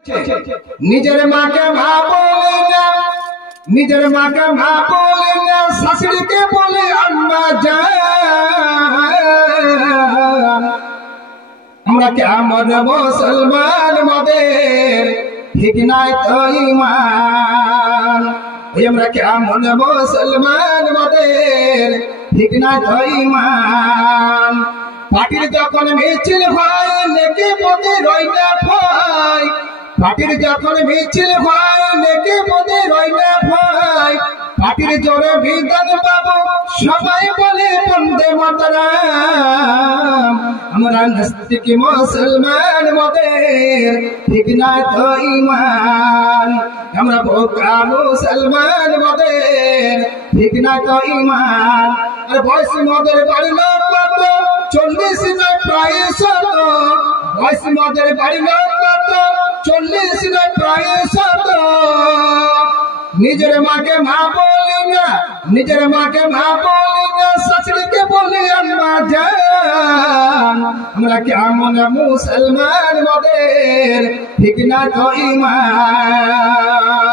নিজের মাকে মা বলে না, নিজের মাকে মা বলে না, শাশুড়িকে বলে আম্মা জান। আমরা কেমন মুসলমান মদের ঠিক নাই তো ঈমান। আমরা কেমন মুসলমান মদের ঠিক নাই তো ঈমান। পার্টির যখন মিছিল হয় নেকি পথে রই না ভয়, পার্টির যখন মিছিল হয় নেকি পথে রই না ভয়। পার্টির জোরে বিধান পাবো সবাই বলে বন্দে মাতরম। আমরা নাস্তিক মুসলমান মদের ঠিক নাই তো ঈমান। আমরা বোকা মুসলমান মদের ঠিক নাই তো ঈমান। আর বয়স মদের বাড়লো কত, 40 নয় প্রায় 100। বয়স মদের বাড়লো কত, 40 নয় প্রায় 100। নিজের মাকে মা বলি না, নিজের মাকে মা বলি না, শাশুড়িকে বলি আম্মা জান। আমরা কেমন মুসলমান মদের ঠিক না তো ঈমান।